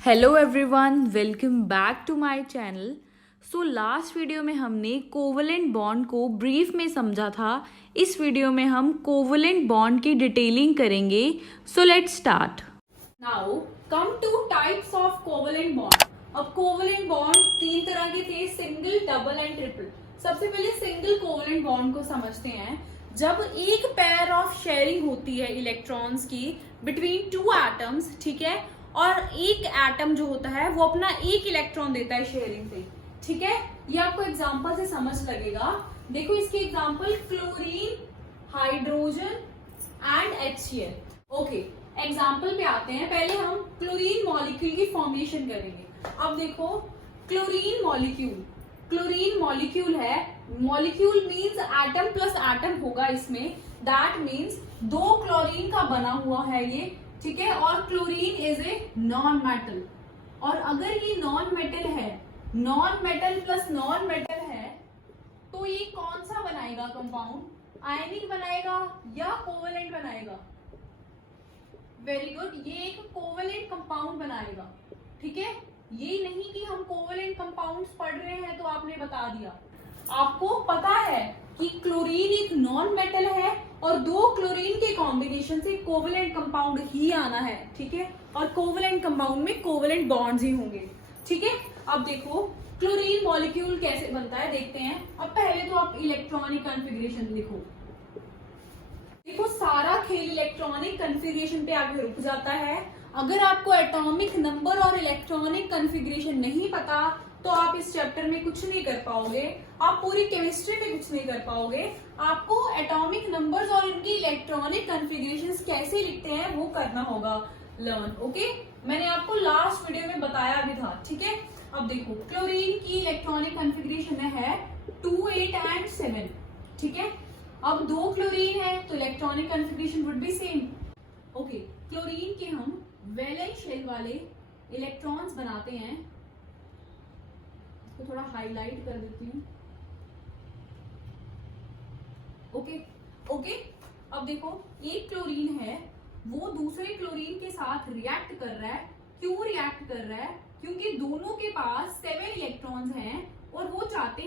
Hello everyone, welcome back to my channel. So last video में हमने covalent bond को brief में समझा था। इस वीडियो में हम कोवलेंट बॉन्ड की डिटेलिंग करेंगे। So let's start. Now come two types of covalent bond. अब कोवलेंट बॉन्ड तीन तरह के थे, सिंगल, डबल एंड ट्रिपल। सबसे पहले सिंगल कोवलेंट बॉन्ड को समझते हैं। जब एक पेयर ऑफ शेयरिंग होती है इलेक्ट्रॉन्स की बिटवीन टू एटम्स, ठीक है, और एक एटम जो होता है वो अपना एक इलेक्ट्रॉन देता है शेयरिंग से, ठीक है। ये आपको एग्जांपल से समझ लगेगा। देखो इसके example chlorine, hydrogen and HCl। Okay, example पे आते हैं। पहले हम क्लोरीन मॉलिक्यूल की फॉर्मेशन करेंगे। अब देखो क्लोरीन मॉलिक्यूल है। Molecule means atom plus atom होगा इसमें। दैट मींस दो क्लोरीन का बना हुआ है ये, ठीक है। और chlorine is a non metal. और अगर ये नॉन मेटल है, non metal plus non metal है, तो ये कौन सा बनाएगा कंपाउंड? आयनिक बनाएगा या कोवेलेंट बनाएगा? वेरी गुड, ये एक कोवेलेंट कंपाउंड बनाएगा, ठीक है। ये नहीं कि हम कोवेलेंट कंपाउंड्स पढ़ रहे हैं तो आपने बता दिया। आपको पता है कि क्लोरीन एक नॉन मेटल है और दो क्लोरीन के कॉम्बिनेशन से कोवेलेंट कंपाउंड ही आना है, ठीक है। और कोवेलेंट कंपाउंड में कोवेलेंट बॉन्ड्स ही होंगे, ठीक है। अब देखो क्लोरीन मॉलिक्यूल कैसे बनता है, देखते हैं। अब पहले तो आप इलेक्ट्रॉनिक कॉन्फ़िगरेशन देखो। सारा खेल इलेक्ट्रॉनिक कॉन्फ़िगरेशन पे आगे रुक जाता है। अगर आपको एटॉमिक नंबर और इलेक्ट्रॉनिक कॉन्फ़िगरेशन नहीं पता तो आप इस चैप्टर में कुछ नहीं कर पाओगे, आप पूरी केमिस्ट्री में कुछ नहीं कर पाओगे। आपको एटॉमिक नंबर्स और इनकी इलेक्ट्रॉनिक कॉन्फ़िगरेशंस कैसे लिखते हैं वो करना होगा लर्न। ओके, मैंने आपको लास्ट वीडियो में बताया भी था, ठीक है। अब देखो क्लोरीन की इलेक्ट्रॉनिक कॉन्फ़िगरेशन है 2, 8 एंड 7, ठीक है। अब दो क्लोरीन है तो electronic configuration would be same. Okay, chlorine के हम वैलेंस शेल वाले इलेक्ट्रॉन्स बनाते हैं। इसको थोड़ा हाईलाइट कर देती हूँ। ओके, अब देखो एक क्लोरीन है, वो दूसरे क्लोरीन के साथ रिएक्ट कर रहा है। क्यों रिएक्ट कर रहा है? क्योंकि दोनों के पास 7 इलेक्ट्रॉन्स हैं और वो चाहते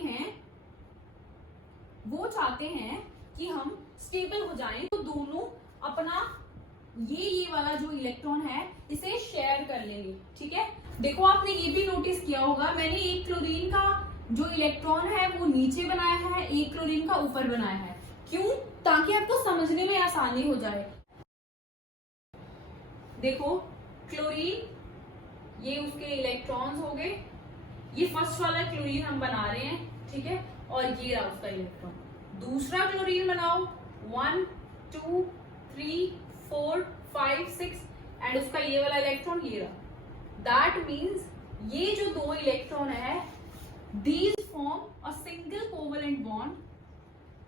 हैं कि हम स्टेबल हो जाएं, तो दोनों अपना ये वाला जो इलेक्ट्रॉन है इसे शेयर कर लेंगे, ठीक है। देखो आपने ये भी नोटिस किया होगा, मैंने एक क्लोरीन का जो इलेक्ट्रॉन है वो नीचे बनाया है, एक क्लोरीन का ऊपर बनाया है। क्यों? ताकि आपको समझने में आसानी हो जाए। देखो क्लोरीन, ये उसके इलेक्ट्रॉन्स हो गए। ये फर्स्ट वाला क्लोरीन हम बना रहे हैं, ठीक है। और ये रहा उसका इलेक्ट्रॉन। दूसरा क्लोरीन बनाओ, 1, 2, 3, 4, 5, 6 एंड उसका ये वाला इलेक्ट्रॉन ये रहा। दैट मीन्स ये जो दो इलेक्ट्रॉन है, these form a single covalent bond,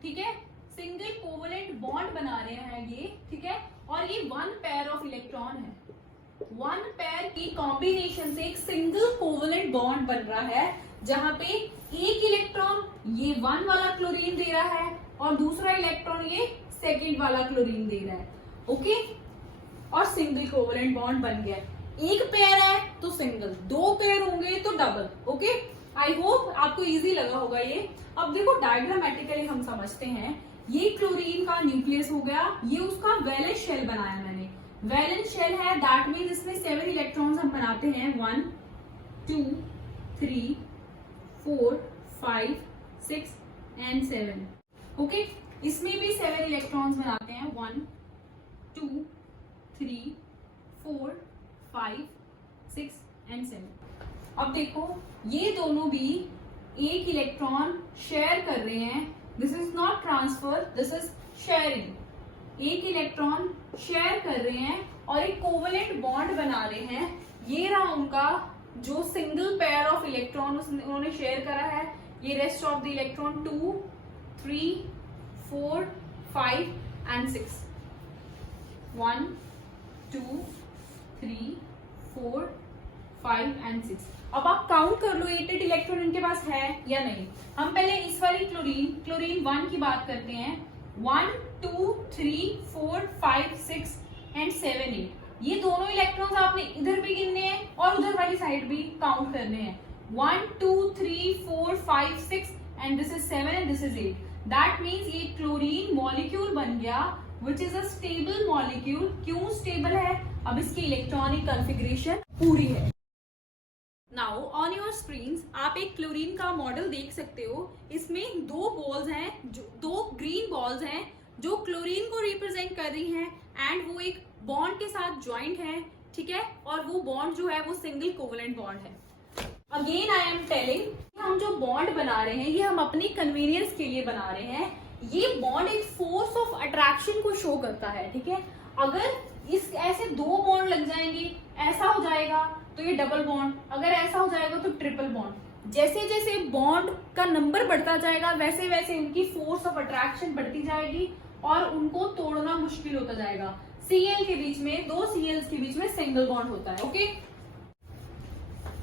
ठीक है। सिंगल कोवेलेंट बॉन्ड बना रहे हैं ये, ठीक है। और ये 1 पेयर ऑफ इलेक्ट्रॉन है। 1 पेयर की कॉम्बिनेशन से एक सिंगल कोवेलेंट बॉन्ड बन रहा है, जहां पे एक इलेक्ट्रॉन ये 1 वाला क्लोरीन दे रहा है और दूसरा इलेक्ट्रॉन ये सेकेंड वाला क्लोरीन दे रहा है। ओके, और सिंगल कोवेलेंट बॉन्ड बन गया। एक पेयर है तो सिंगल, दो पेयर होंगे तो डबल। ओके, आई होप आपको इजी लगा होगा ये। अब देखो डायग्रामेटिकली हम समझते हैं। ये क्लोरीन का न्यूक्लियस हो गया, ये उसका वैलेंस शेल बनाया मैंने। वैलेंस शेल है, दैट मीन्स इसमें 7 इलेक्ट्रॉन्स हम बनाते हैं, 1, 2, 3, 4, 5, 6 एंड 7। ओके, इसमें भी 7 इलेक्ट्रॉन्स बनाते हैं, 1, 2, 3, 4, 5, 6 एंड 7। अब देखो ये दोनों भी एक इलेक्ट्रॉन शेयर कर रहे हैं। This is not transfer, this is sharing. एक इलेक्ट्रॉन शेयर कर रहे हैं और एक कोवेलेंट बॉन्ड बना रहे हैं। ये रहा उनका जो सिंगल पेयर ऑफ इलेक्ट्रॉन उन्होंने शेयर करा है। ये rest of the electron 2, 3, 4, 5 and 6। 1, 2, 3, 4, 5 and 6। अब आप काउंट कर लो 8 इलेक्ट्रॉन इनके पास है या नहीं। हम पहले इस वाली क्लोरीन 1 की बात करते हैं। 1, 2, 3, 4, 5, 6 एंड 7, 8। ये दोनों इलेक्ट्रॉन्स आपने इधर भी गिनने हैं और उधर वाली साइड भी काउंट करने हैं। 1 2 3 4 5 6 and this is 7 and this is 8। That means ये क्लोरीन मॉलिक्यूल बन गया which is a stable molecule. क्यों स्टेबल है? अब इसकी इलेक्ट्रॉनिक कॉन्फ़िगरेशन पूरी है। नाउ ऑन योर स्क्रीन्स आप एक क्लोरीन का मॉडल देख सकते हो। इसमें दो बॉल्स हैं, जो दो ग्रीन बॉल्स हैं जो क्लोरीन को रिप्रेजेंट कर रही हैं एंड वो एक बॉन्ड के साथ ज्वाइंट है, ठीक है, और वो बॉन्ड जो है वो सिंगल कोवेलेंट बॉन्ड है। अगेन आई एम टेलिंग हम जो बॉन्ड बना रहे हैं ये हम अपनी कन्वीनियंस के लिए बना रहे हैं। ये बॉन्ड एक फोर्स ऑफ अट्रैक्शन को शो करता है, ठीक है। अगर इस ऐसे दो बॉन्ड लग जाएंगे, ऐसा हो जाएगा तो ये डबल बॉन्ड, अगर ऐसा हो जाएगा तो ट्रिपल बॉन्ड। जैसे जैसे बॉन्ड का नंबर बढ़ता जाएगा वैसे वैसे उनकी फोर्स ऑफ अट्रैक्शन बढ़ती जाएगी और उनको तोड़ना मुश्किल होता जाएगा। Cl के बीच में, दो Cls के बीच में सिंगल बॉन्ड होता है। Okay,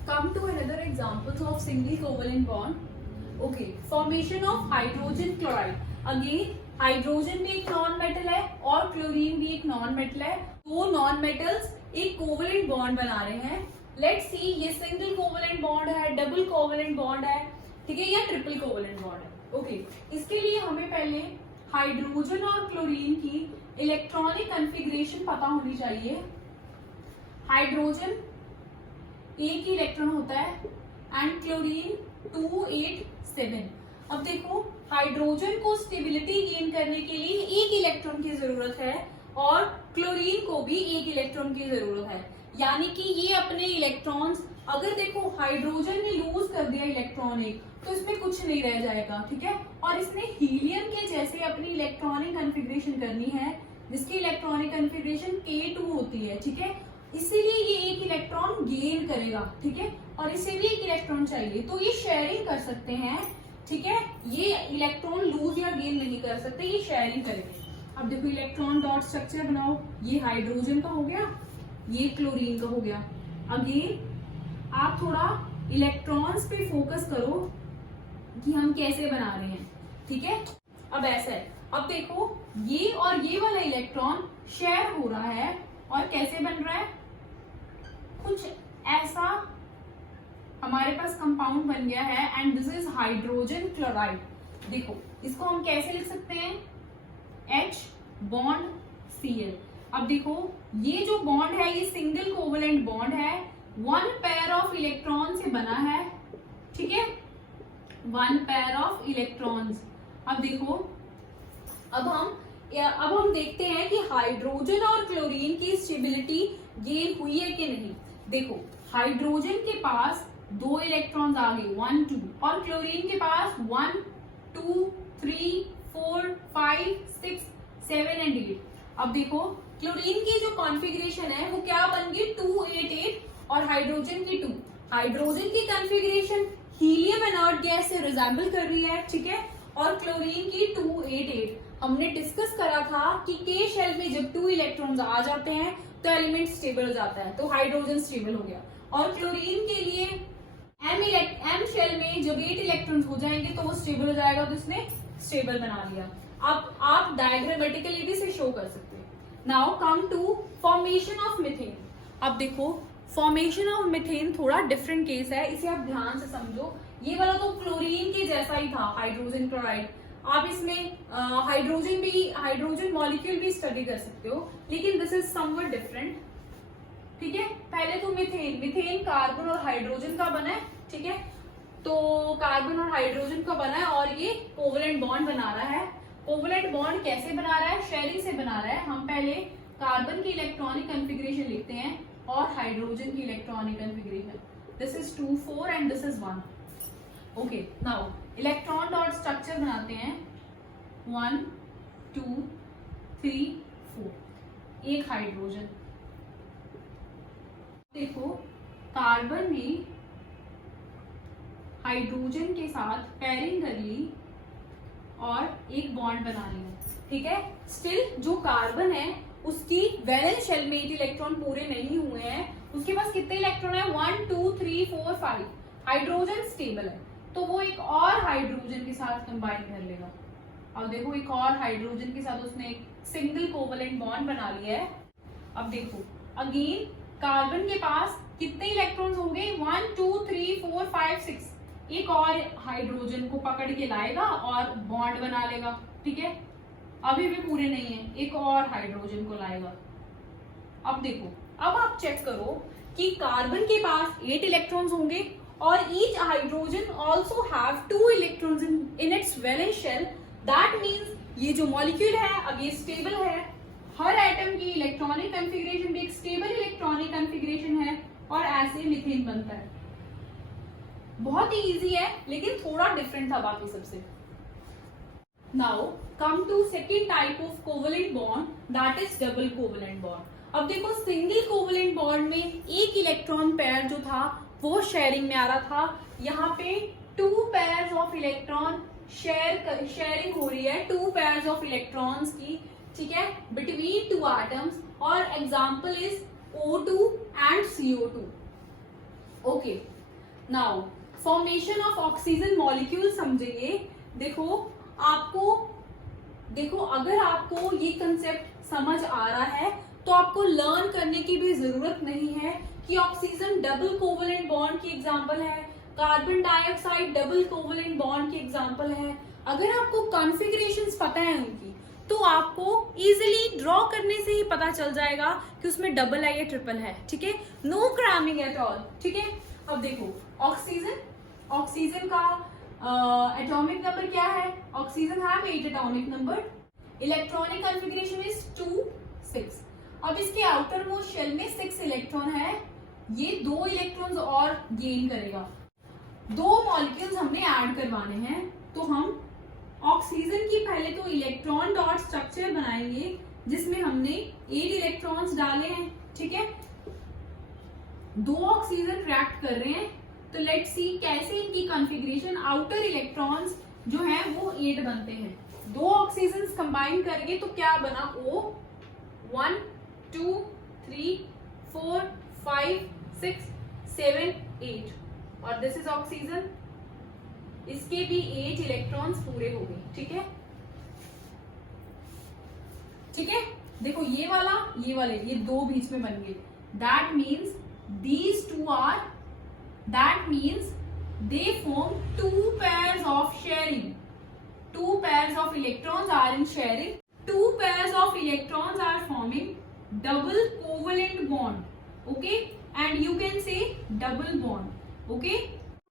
come to another examples of single covalent bond. Okay, formation of hydrogen chloride. Again hydrogen भी एक नॉन मेटल है और क्लोरीन भी एक नॉन मेटल है। दो नॉन मेटल्स एक कोवेलेंट बॉन्ड बना रहे हैं। लेट्स सी ये सिंगल कोवेलेंट बॉन्ड है, डबल कोवेलेंट बॉन्ड है, ठीक है, या ट्रिपल कोवेलेंट बॉन्ड है। ओके, इसके लिए हमें पहले हाइड्रोजन और क्लोरीन की इलेक्ट्रॉनिक कॉन्फ़िगरेशन पता होनी चाहिए। हाइड्रोजन एक ही इलेक्ट्रॉन होता है एंड क्लोरीन 2 8 7। अब देखो हाइड्रोजन को स्टेबिलिटी गेन करने के लिए एक इलेक्ट्रॉन की जरूरत है और क्लोरीन को भी एक इलेक्ट्रॉन की जरूरत है। यानी कि ये अपने इलेक्ट्रॉन्स, अगर देखो हाइड्रोजन ने लूज कर दिया इलेक्ट्रॉन एक, तो इसमें कुछ नहीं रह जाएगा, ठीक है। और इसने हीलियम के जैसे अपनी इलेक्ट्रॉनिक कॉन्फ़िगरेशन करनी है जिसकी इलेक्ट्रॉनिक कॉन्फ़िगरेशन K2 होती है, ठीक है। इसीलिए ये एक इलेक्ट्रॉन गेन करेगा, ठीक है, और इसे भी एक इलेक्ट्रॉन चाहिए, तो ये शेयरिंग कर सकते हैं, ठीक है। ये इलेक्ट्रॉन लूज या गेन नहीं कर सकते, ये शेयरिंग करेंगे। अब देखो इलेक्ट्रॉन डॉट स्ट्रक्चर बनाओ। ये हाइड्रोजन का हो गया, ये क्लोरीन का हो गया। अगेन आप थोड़ा इलेक्ट्रॉन्स पे फोकस करो कि हम कैसे बना रहे हैं, ठीक है। अब ऐसा है, अब देखो ये और ये वाला इलेक्ट्रॉन शेयर हो रहा है और कैसे बन रहा है, कुछ ऐसा हमारे पास कंपाउंड बन गया है and this is hydrogen chloride. देखो इसको हम कैसे लिख सकते हैं, H बॉन्ड Cl। अब देखो ये जो बॉन्ड है ये सिंगल कोवेलेंट बॉन्ड है, वन पेयर ऑफ इलेक्ट्रॉन से बना है, ठीक है, वन पेयर ऑफ इलेक्ट्रॉन्स। अब देखो अब हम देखते हैं कि हाइड्रोजन और क्लोरीन की स्टेबिलिटी गेन हुई है कि नहीं। देखो हाइड्रोजन के पास दो इलेक्ट्रॉन्स आ गए 1 2 और क्लोरीन के पास 1 2 3 4 5 6 7 एंड 8। अब देखो क्लोरीन की जो कॉन्फ़िगरेशन है वो क्या बन गई 2 8 8 और हाइड्रोजन की 2। हाइड्रोजन की कॉन्फ़िगरेशन हीलियम इनर्ट गैस से रिजेंबल कर रही है, ठीक है, और क्लोरीन की 2 8 8। हमने डिस्कस करा था कि के शेल में जब 2 इलेक्ट्रॉन्स आ जाते हैं तो एलिमेंट स्टेबल हो जाता है, तो हाइड्रोजन स्टेबल हो गया। और क्लोरीन के लिए एम शेल में जब 8 इलेक्ट्रॉन्स हो जाएंगे तो वो स्टेबल हो जाएगा, तो इसने स्टेबल बना लिया। अब आप डायग्रामेटिकली भी इसे शो कर सकते हैं। Now come to formation of methane. अब देखो फॉर्मेशन ऑफ मीथेन थोड़ा डिफरेंट केस है, इसे आप ध्यान से समझो। ये वाला तो क्लोरीन के जैसा ही था, हाइड्रोजन क्लोराइड। आप इसमें हाइड्रोजन मॉलिक्यूल भी स्टडी कर सकते हो, लेकिन दिस इज समवट डिफरेंट, ठीक है। पहले तो मीथेन कार्बन और हाइड्रोजन का बना है, ठीक है, तो कार्बन और हाइड्रोजन का बना है और ये कोवेलेंट बॉन्ड बना रहा है। कोवेलेंट बॉन्ड कैसे बना रहा है, शेयरिंग से बना रहा है। हम पहले कार्बन की इलेक्ट्रॉनिक कॉन्फ़िगरेशन लिखते हैं और हाइड्रोजन की electronic configuration. This is 2 4 and this is 1। Okay, now electron dot structure बनाते हैं 1 2 3 4। एक हाइड्रोजन, देखो कार्बन ने हाइड्रोजन के साथ पेयरिंग कर ली और एक बॉन्ड बना लिया, ठीक है। स्टिल जो कार्बन है उसकी वैलेंस शेल में 8 इलेक्ट्रॉन पूरे नहीं हुए हैं, उसके पास कितने इलेक्ट्रॉन है 1 2 3 4 5। हाइड्रोजन स्टेबल है तो वो एक और हाइड्रोजन के साथ कंबाइन कर लेगा। अब देखो एक और हाइड्रोजन के साथ उसने एक सिंगल कोवेलेंट बॉन्ड बना लिया है। अब देखो अगेन कार्बन के पास कितने इलेक्ट्रॉन्स होंगे, 1 2 3 4 5 6, एक और हाइड्रोजन को पकड़ के लाएगा और बॉन्ड बना लेगा, ठीक है। अभी भी पूरे नहीं है, एक और हाइड्रोजन को लाएगा। अब देखो, अब आप चेक करो कि कार्बन के पास 8 इलेक्ट्रॉन्स होंगे और each hydrogen also have 2 electrons in its valence shell. That means ये जो मॉलिक्यूल है अब ये स्टेबल है, हर एटम की इलेक्ट्रॉनिक कॉन्फ़िगरेशन भी एक स्टेबल इलेक्ट्रॉनिक कॉन्फ़िगरेशन है और ऐसे मीथेन बनता है। बहुत ही इजी है लेकिन थोड़ा डिफरेंट था बाकी सबसे। Now come to second type of covalent bond, that is double covalent bond. अब देखो, सिंगल कोवेलेंट बॉन्ड में एक इलेक्ट्रॉन पेयर जो था वो शेयरिंग में आ रहा था। यहाँ पे 2 पेयर्स ऑफ इलेक्ट्रॉन शेयरिंग हो रही है, 2 पेयर्स ऑफ इलेक्ट्रॉन्स की, ठीक है, बिटवीन 2 एटम्स। और example is O2 and CO2। Okay, now formation of oxygen molecule समझेंगे। देखो अगर आपको ये कंसेप्ट समझ आ रहा है तो आपको लर्न करने की भी जरूरत नहीं है कि ऑक्सीजन डबल कोवेलेंट बॉन्ड की एग्जांपल है, carbon dioxide double covalent bond की एग्जांपल है। अगर आपको कॉन्फ़िगरेशंस पता है उनकी तो आपको इजीली ड्रॉ करने से ही पता चल जाएगा कि उसमें डबल है या ट्रिपल है, ठीक है। नो क्रैमिंग एट ऑल, ठीक है। अब देखो, ऑक्सीजन का एटॉमिक नंबर क्या है, oxygen have 8 atomic number, electronic configuration is 2 6। अब इसके आउटर मोस्ट शेल में 6 इलेक्ट्रॉन है, ये 2 इलेक्ट्रॉन्स और गेन करेगा। 2 मॉलिक्यूल्स हमने ऐड करवाने हैं तो हम ऑक्सीजन की पहले तो इलेक्ट्रॉन डॉट स्ट्रक्चर बनाएंगे जिसमें हमने 8 इलेक्ट्रॉन्स डाले हैं, ठीक है। 2 ऑक्सीजन रिएक्ट कर रहे हैं तो लेट्स सी कैसे इनकी कॉन्फ़िगरेशन, आउटर इलेक्ट्रॉन्स जो है वो 8 बनते हैं। 2 ऑक्सीजन कंबाइन करेंगे तो क्या बना, O 1 2 3 4 5 6 7 8 और दिस इज ऑक्सीजन, इसके भी 8 इलेक्ट्रॉन्स पूरे हो गए, ठीक है, ठीक है। देखो ये वाले ये 2 बीच में बन गए, that means these two are, that means they form 2 pairs of sharing, 2 pairs of electrons are in sharing, 2 pairs of electrons are forming double covalent bond, okay, and you can say double bond, okay।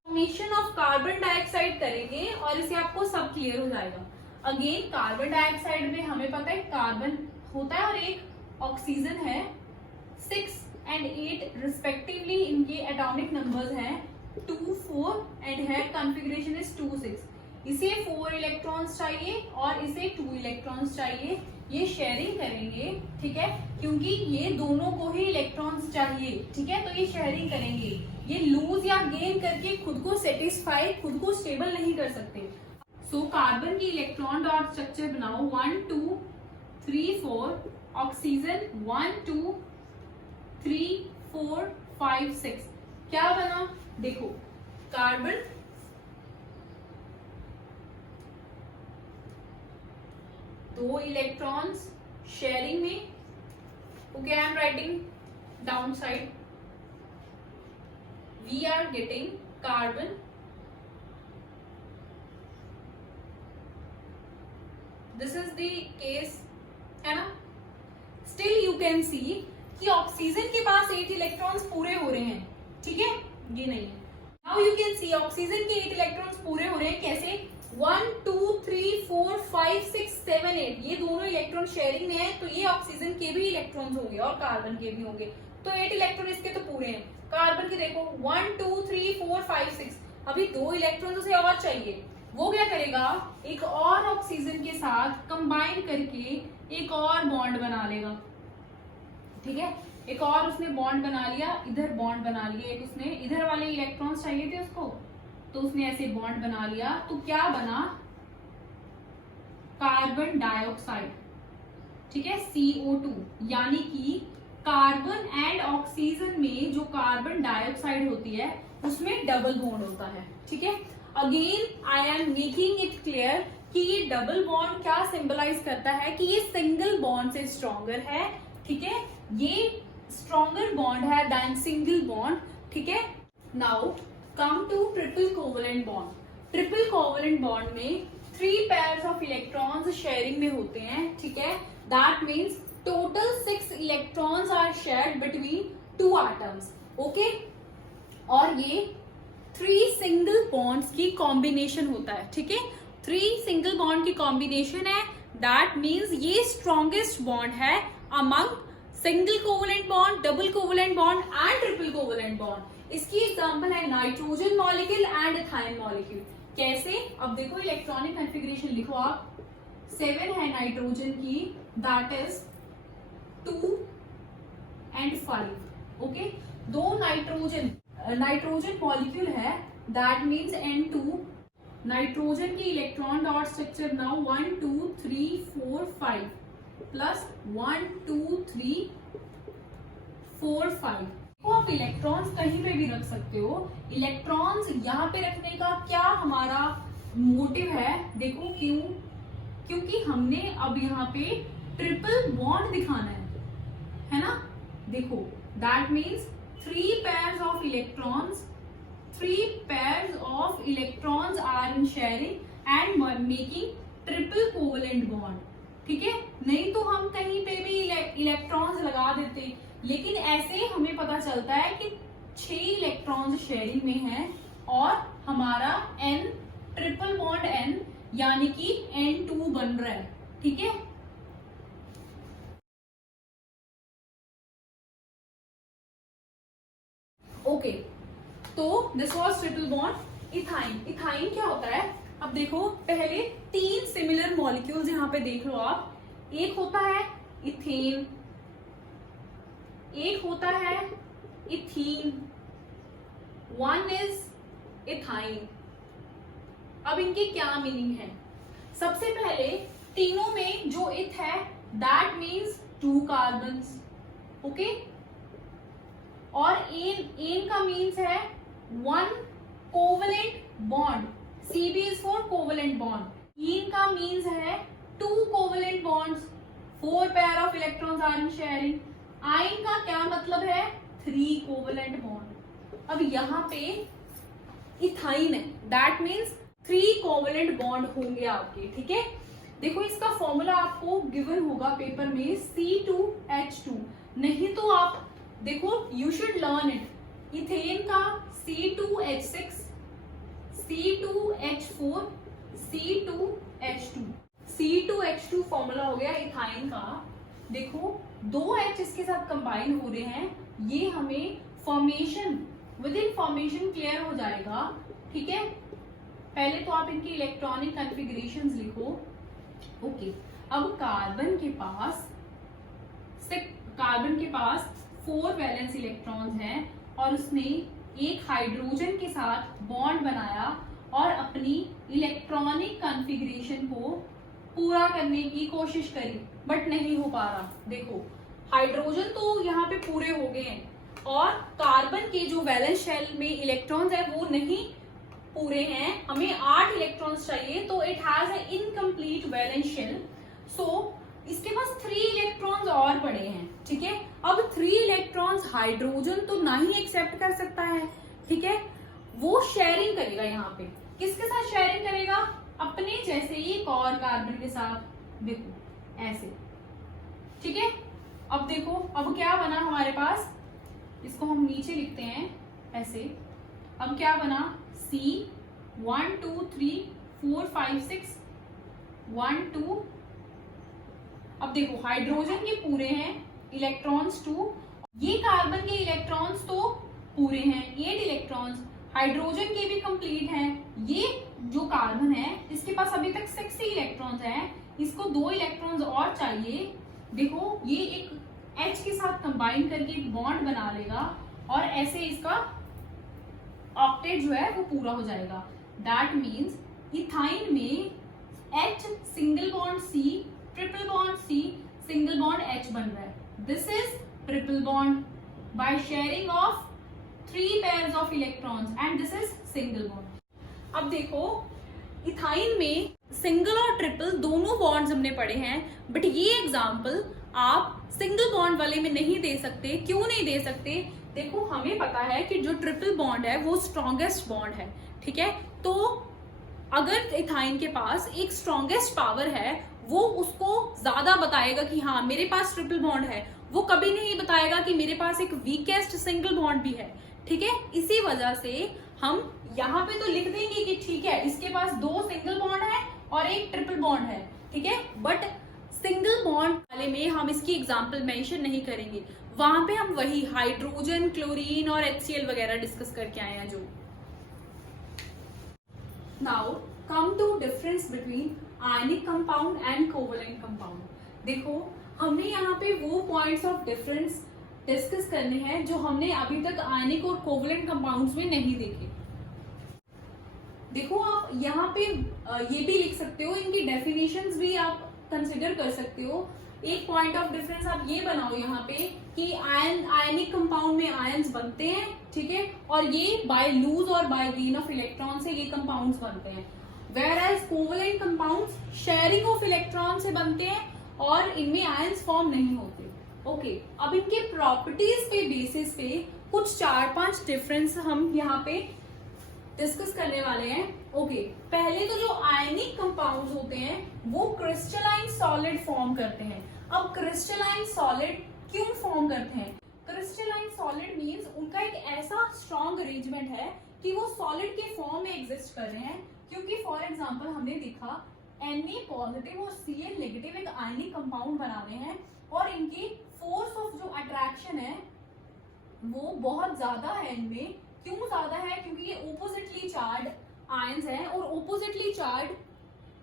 Formation of carbon dioxide करेंगे और इसे आपको सब clear हो जाएगा। Again carbon dioxide में हमें पता है कार्बन होता है और एक ऑक्सीजन है, 6 एंड 8 रिस्पेक्टिवली इनके एटॉमिक नंबर्स हैं 2 4 एंड है कॉन्फ़िगरेशन इज 2 6। इसे 4 इलेक्ट्रॉन्स चाहिए और इसे 2 इलेक्ट्रॉन्स चाहिए, ये शेयरिंग करेंगे, ठीक है, क्योंकि ये दोनों को ही इलेक्ट्रॉन्स चाहिए, ठीक है, तो ये शेयरिंग करेंगे। ये लूज या गेन करके खुद को सेटिस्फाई, खुद को स्टेबल नहीं कर सकते। सो कार्बन की इलेक्ट्रॉन डॉट स्ट्रक्चर बनाओ 1 2 3 4, ऑक्सीजन 1 2 3 4 5 6। क्या बना, देखो कार्बन दो इलेक्ट्रॉन्स शेयरिंग में, okay, I am writing down side, we are getting carbon this is the case, है ना। still you can see कि ऑक्सीजन के पास 8 इलेक्ट्रॉन्स पूरे हो रहे हैं, ठीक है, ये नहीं है। Now you can see oxygen के 8 इलेक्ट्रॉन्स पूरे हो रहे हैं, कैसे, 1 2 3 4 5 6 7 8, ये दोनों इलेक्ट्रॉन शेयरिंग में है तो ये ऑक्सीजन के भी इलेक्ट्रॉन्स होंगे और कार्बन के भी होंगे, तो 8 इलेक्ट्रॉन इसके तो पूरे हैं। कार्बन के देखो 1 2 3 4 5 6, अभी 2 इलेक्ट्रॉन उसे और चाहिए, वो क्या करेगा, एक और ऑक्सीजन के साथ कंबाइन करके एक और बॉन्ड बना लेगा, ठीक है, एक और उसने बॉन्ड बना लिया, इधर बॉन्ड बना लिया, एक उसने इधर वाले इलेक्ट्रॉन्स चाहिए थे उसको तो उसने ऐसे बॉन्ड बना लिया, तो क्या बना, कार्बन डाइऑक्साइड, ठीक है, CO2, यानी कि कार्बन एंड ऑक्सीजन में जो कार्बन डाइऑक्साइड होती है उसमें डबल बॉन्ड होता है, ठीक है। Again I am making it clear कि ये डबल बॉन्ड क्या सिंबलाइज करता है कि ये सिंगल बॉन्ड से स्ट्रॉन्गर है, ठीक है। ये स्ट्रॉन्गर बॉन्ड है देन सिंगल बॉन्ड, ठीक है। Now come to triple covalent bond. Triple covalent bond में 3 पेयर्स ऑफ इलेक्ट्रॉन्स शेयरिंग में होते हैं, ठीक है। That means total 6 electrons are shared between 2 atoms, okay. और ये 3 सिंगल बॉन्ड्स की कॉम्बिनेशन होता है, ठीक है। 3 सिंगल बॉन्ड की कॉम्बिनेशन है, दैट मीन्स ये स्ट्रॉन्गेस्ट बॉन्ड है among single covalent bond, double covalent bond and triple covalent bond. इसकी एग्जांपल है nitrogen molecule and ethyne molecule. कैसे? अब देखो इलेक्ट्रॉनिक कॉन्फ़िगरेशन लिखो आप, 7 है नाइट्रोजन की, that is 2 and 5, okay. 2 nitrogen molecule है, दैट मीन्स N2। नाइट्रोजन की electron dot structure now 1 2 3 4 5 plus 1 2 3 4 5। तो आप इलेक्ट्रॉन्स कहीं पे भी रख सकते हो। इलेक्ट्रॉन्स यहाँ पे रखने का क्या हमारा मोटिव है? देखो क्यों? क्योंकि हमने अब यहाँ पे ट्रिपल बॉन्ड दिखाना है ना। देखो that means 3 pairs of electrons, 3 pairs of electrons are in sharing and making triple covalent bond, ठीक है। नहीं तो हम कहीं पे भी इलेक्ट्रॉन्स लगा देते, लेकिन ऐसे हमें पता चलता है कि 6 इलेक्ट्रॉन्स शेयरिंग में हैं और हमारा N ट्रिपल बॉन्ड N यानी कि N2 बन रहा है, ठीक है। ओके, तो this was triple bond. Ethyne, ethyne क्या होता है? अब देखो पहले 3 सिमिलर मॉलिक्यूल्स यहाँ पे देख लो आप। एक होता है इथेन, एक होता है इथीन, वन इज इथाइन। अब इनकी क्या मीनिंग है? सबसे पहले तीनों में जो इथ है दैट मीन्स 2 कार्बन्स, ओके। और एन का मीन्स है 1 covalent bond, CB is for covalent bond. Ene का मीन्स है 2 covalent bonds, 4 pair of electrons are in sharing. Yne का क्या मतलब है? 3 कोवेलेंट बॉन्ड। अब यहाँ पे इथाइन है, दैट मीन्स 3 कोवेलेंट बॉन्ड होंगे आपके, ठीक है। देखो इसका फॉर्मूला आपको गिवन होगा पेपर में, C2H2। नहीं तो आप देखो you should learn it. Ethane का C2H6, C2H4, C2H2। C2H2 formula हो गया इथाइन का। देखो 2 H इसके साथ कंबाइन हो रहे हैं, ये हमें formation with in formation clear हो जाएगा, ठीक है। पहले तो आप इनकी इलेक्ट्रॉनिक कॉन्फ़िगरेशंस लिखो, ओके। अब कार्बन के पास 4 वैलेंस इलेक्ट्रॉन्स हैं और उसने एक हाइड्रोजन के साथ बॉन्ड बनाया और अपनी इलेक्ट्रॉनिक कॉन्फ़िगरेशन को पूरा करने की कोशिश करी, बट नहीं हो पा रहा। देखो हाइड्रोजन तो यहाँ पे पूरे हो गए हैं और कार्बन के जो वैलेंस शेल में इलेक्ट्रॉन्स है वो नहीं पूरे हैं। हमें 8 इलेक्ट्रॉन्स चाहिए, तो it has a incomplete valence shell. So इसके पास 3 इलेक्ट्रॉन्स और पड़े हैं, ठीक है। अब 3 इलेक्ट्रॉन्स हाइड्रोजन तो ना ही एक्सेप्ट कर सकता है, ठीक है। वो शेयरिंग करेगा, यहाँ पे किसके साथ शेयरिंग करेगा? अपने जैसे ही एक और कार्बन के साथ, देखो ऐसे, ठीक है। अब देखो अब क्या बना हमारे पास, इसको हम नीचे लिखते हैं ऐसे। अब क्या बना? C 1 2 3 4 5 6 1 2। अब देखो हाइड्रोजन के पूरे हैं इलेक्ट्रॉन्स 2, ये कार्बन के इलेक्ट्रॉन्स तो पूरे हैं 8 इलेक्ट्रॉन्स, हाइड्रोजन के भी कंप्लीट हैं। ये जो कार्बन है इसके पास अभी तक 6 इलेक्ट्रॉन्स हैं, इसको 2 इलेक्ट्रॉन्स और चाहिए। देखो ये एक H के साथ कंबाइन करके एक बॉन्ड बना लेगा और ऐसे इसका ऑक्टेट जो है वो पूरा हो जाएगा। दैट मीन्स इथाइन में H single bond C, triple bond C, single bond H बन रहा है। This is triple bond by sharing of 3 pairs of electrons and this is single bond। अब देखो इथाइन में सिंगल और ट्रिपल दोनों bonds हमने पढ़े हैं, बट ये एग्जाम्पल आप सिंगल बॉन्ड वाले में नहीं दे सकते। क्यों नहीं दे सकते? देखो हमें पता है कि जो ट्रिपल बॉन्ड है वो स्ट्रॉन्गेस्ट बॉन्ड है, ठीक है। तो अगर इथाइन के पास एक स्ट्रॉन्गेस्ट पावर है, वो उसको ज्यादा बताएगा कि हाँ मेरे पास ट्रिपल बॉन्ड है, वो कभी नहीं बताएगा कि मेरे पास एक वीकेस्ट सिंगल बॉन्ड भी है, ठीक है। इसी वजह से हम यहाँ पे तो लिख देंगे कि ठीक है इसके पास 2 सिंगल बॉन्ड है और एक ट्रिपल बॉन्ड है, ठीक है, बट सिंगल बॉन्ड वाले में हम इसकी एग्जांपल मेंशन नहीं करेंगे। वहां पे हम वही हाइड्रोजन, क्लोरीन और HCl वगैरह डिस्कस करके आए हैं जो। Now come to difference between ionic compound and covalent compound. देखो हमने यहाँ पे वो पॉइंट्स ऑफ डिफरेंस डिस्कस करने हैं जो हमने अभी तक आयनिक और कोवलेंट कंपाउंड्स में नहीं देखे। देखो आप यहाँ पे ये भी लिख सकते हो, इनकी डेफिनेशंस भी आप कंसिडर कर सकते हो। एक पॉइंट ऑफ डिफरेंस आप ये बनाओ यहाँ पे कि आयनिक कंपाउंड में आयंस बनते हैं, ठीक है, और ये बाय लूज और बाय गेन ऑफ इलेक्ट्रॉन से ये कंपाउंड्स बनते हैं। Whereas covalent compounds sharing of electron से बनते हैं और इनमें आयंस फॉर्म नहीं होते। ओके, अब इनके प्रॉपर्टीज पे बेसिस पे कुछ 4-5 डिफरेंस हम यहाँ पे डिस्कस करने वाले हैं। ओके, पहले तो जो आयनिक कंपाउंड्स होते हैं वो क्रिस्टलाइन सॉलिड फॉर्म करते हैं। अब क्रिस्टलाइन सॉलिड क्यों फॉर्म करते हैं? क्रिस्टलाइन सॉलिड मींस उनका एक ऐसा स्ट्रॉन्ग अरेंजमेंट है कि वो सॉलिड के फॉर्म में एग्जिस्ट कर रहे हैं। क्योंकि फॉर एग्जांपल हमने देखा Na पॉजिटिव और Cl नेगेटिव एक आयनिक कंपाउंड बना रहे हैं और इनकी फोर्स ऑफ जो अट्रैक्शन है वो बहुत ज्यादा है इनमें। क्यों ज्यादा है? क्योंकि ये ऑपोजिटली चार्ज आयंस हैं और oppositely charge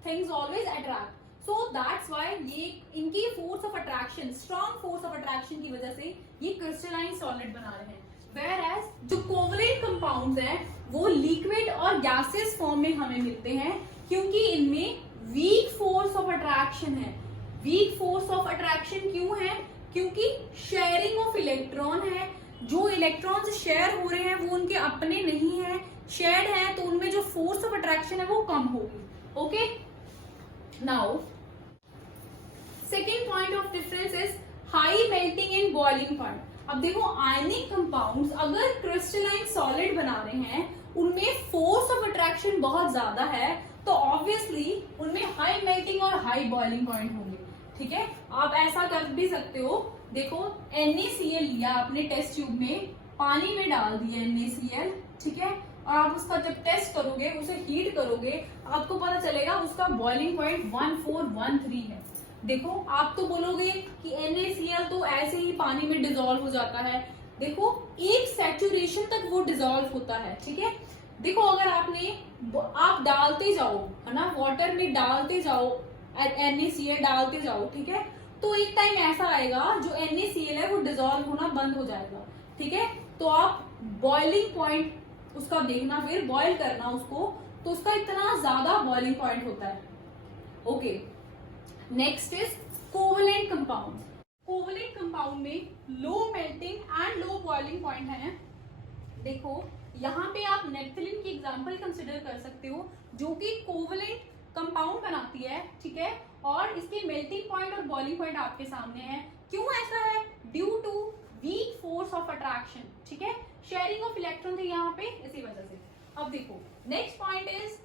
things always attract. So that's why ये इनकी force of attraction, strong force of attraction की वजह से ये क्रिस्टलाइन सॉलिड बना रहे हैं। वेयरएज जो कोवलेंट कंपाउंड्स हैं वो लिक्विड और गैसेस फॉर्म में हमें मिलते हैं क्योंकि इनमें वीक फोर्स ऑफ अट्रैक्शन है। वीक फोर्स ऑफ अट्रैक्शन क्यों है? क्योंकि शेयरिंग ऑफ इलेक्ट्रॉन है। जो इलेक्ट्रॉन्स शेयर हो रहे हैं वो उनके अपने नहीं है, शेयर्ड है, तो उनमें जो फोर्स ऑफ अट्रैक्शन है वो कम होगी। Okay, now second point of difference is high melting and boiling point. अब देखो आयनिक कंपाउंड्स अगर क्रिस्टलाइन सॉलिड बना रहे हैं उनमें फोर्स ऑफ अट्रैक्शन बहुत ज्यादा है तो ऑब्वियसली उनमें हाई मेल्टिंग और हाई बॉइलिंग पॉइंट होंगे, ठीक है। आप ऐसा कर भी सकते हो, देखो NaCl लिया आपने टेस्ट ट्यूब में, पानी में डाल दिया NaCl, ठीक है, और आप उसका जब टेस्ट करोगे, उसे हीट करोगे, आपको पता चलेगा उसका बॉइलिंग पॉइंट 1413 है। देखो आप तो बोलोगे कि NaCl तो ऐसे ही पानी में डिजोल्व हो जाता है। देखो एक सैचुरेशन तक वो डिजोल्व होता है, ठीक है। देखो अगर आप डालते जाओ, है ना, वाटर में डालते जाओ, NaCl डालते जाओ, ठीक है, तो एक टाइम ऐसा आएगा जो NaCl है वो डिजोल्व होना बंद हो जाएगा, ठीक है। तो आप बॉइलिंग पॉइंट उसका देखना, फिर बॉइल करना उसको, तो उसका इतना ज्यादा बॉइलिंग पॉइंट होता है। Okay, next is covalent compound. Covalent compound में low melting and low boiling point है। देखो यहाँ पे आप नेप्थलीन की एग्जांपल कंसिडर कर सकते हो जो कि कोवलेंट कंपाउंड बनाती है, ठीक है, और इसके मेल्टिंग पॉइंट और बॉइलिंग पॉइंट आपके सामने है। क्यों ऐसा है? Due to weak force of attraction, ठीक है, शेयरिंग ऑफ इलेक्ट्रॉन थे यहाँ पे, इसी वजह से। अब देखो next point is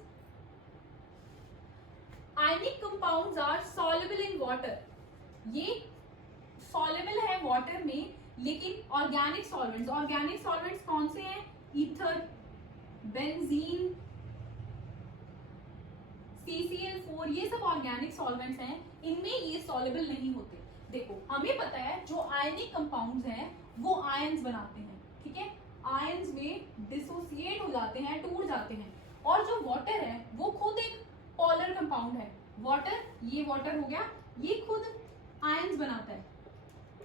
ionic compounds are soluble in water. ये सॉल्युबल है वाटर में, लेकिन ऑर्गेनिक सॉल्वेंट्स कौन से हैं? ईथर, बेंजीन, CCl4, ये सब ऑर्गेनिक सॉल्वेंट्स हैं, इनमें ये सॉल्युबल नहीं होते। देखो हमें पता है जो आयनिक कंपाउंड्स हैं वो आयंस बनाते हैं, ठीक है, आयंस में डिसोसिएट हो जाते हैं, टूट जाते हैं, और जो वाटर है वो खुद एक पोलर कंपाउंड है। वाटर, ये वाटर हो गया, ये खुद आयंस बनाता है,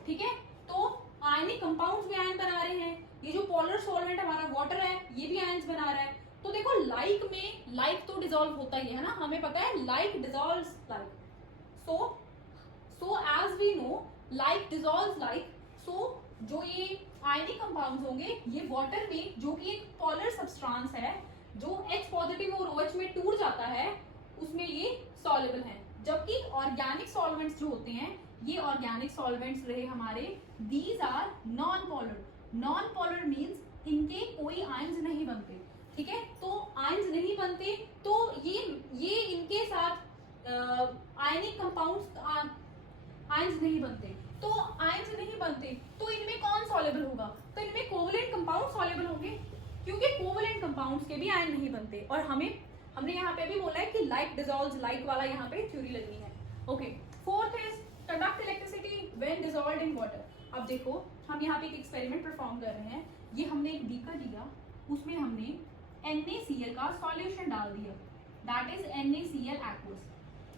ठीक है। तो आयनिक कंपाउंड्स भी आयन बना रहे हैं, ये जो पोलर सॉल्वेंट हमारा वाटर है ये भी आयंस बना रहा है। तो देखो लाइक में लाइक तो डिसॉल्व होता ही है ना, हमें पता है like dissolves like, so as we know like dissolves like. So जो ये आयनिक कंपाउंड्स होंगे ये वाटर में, जो कि एक पोलर सब्सटेंस है, जो H पॉजिटिव और OH में टूट जाता है, उसमें ये सॉल्युबल है। जबकि ऑर्गेनिक सॉल्वेंट्स जो होते हैं ये ऑर्गेनिक सॉल्वेंट्स रहे हमारे। These are non polar. Non polar means इनके कोई आयंस नहीं बनते, ठीक है। तो आयंस नहीं बनते तो ये इनके साथ आयनिक कंपाउंड्स आयंस नहीं बनते। तो आयंस नहीं बनते तो इनमें कौन सॉल्युबल होगा? तो इनमें कोवलेंट कंपाउंड सॉल्युबल होंगे, क्योंकि कोवलेंट कंपाउंड्स के भी आयन नहीं बनते। और हमने यहाँ पे भी बोला है कि लाइक डिसॉल्व्स लाइक वाला यहाँ पे थ्योरी लगनी है। Okay, fourth is conduct electricity when dissolved in water. अब देखो हम यहाँ पे एक एक्सपेरिमेंट परफॉर्म कर रहे हैं। ये हमने एक बीकर लिया, उसमें हमने NaCl का सॉल्यूशन डाल दिया, दैट इज NaCl एक्वस।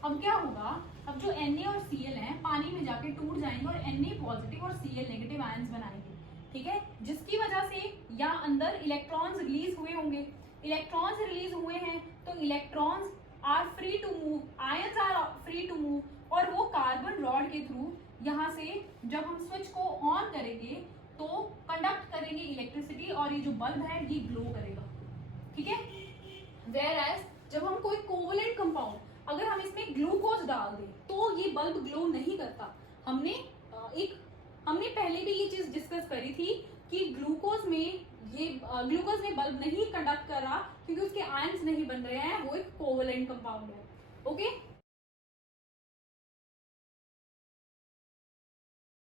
अब क्या होगा? अब जो Na और Cl हैं पानी में जाके टूट जाएंगे और Na पॉजिटिव और Cl नेगेटिव आयंस बनाएंगे, ठीक है। जिसकी वजह से यहाँ अंदर इलेक्ट्रॉन्स रिलीज हुए होंगे। इलेक्ट्रॉन्स रिलीज हुए हैं तो electrons are free to move, ions are free to move, और वो कार्बन रॉड के थ्रू यहाँ से जब हम स्विच को ऑन करेंगे तो कंडक्ट करेंगे इलेक्ट्रिसिटी, और ये जो बल्ब है ये ग्लो करेगा, ठीक है। वेयर एज जब हम कोई कोवलेंट कंपाउंड अगर हम इसमें ग्लूकोज डाल दें तो ये बल्ब ग्लो नहीं करता। हमने पहले भी ये चीज डिस्कस करी थी कि ग्लूकोज में बल्ब नहीं कंडक्ट कर रहा क्योंकि उसके आयंस नहीं बन रहे हैं, वो एक कोवलेंट कंपाउंड है। ओके,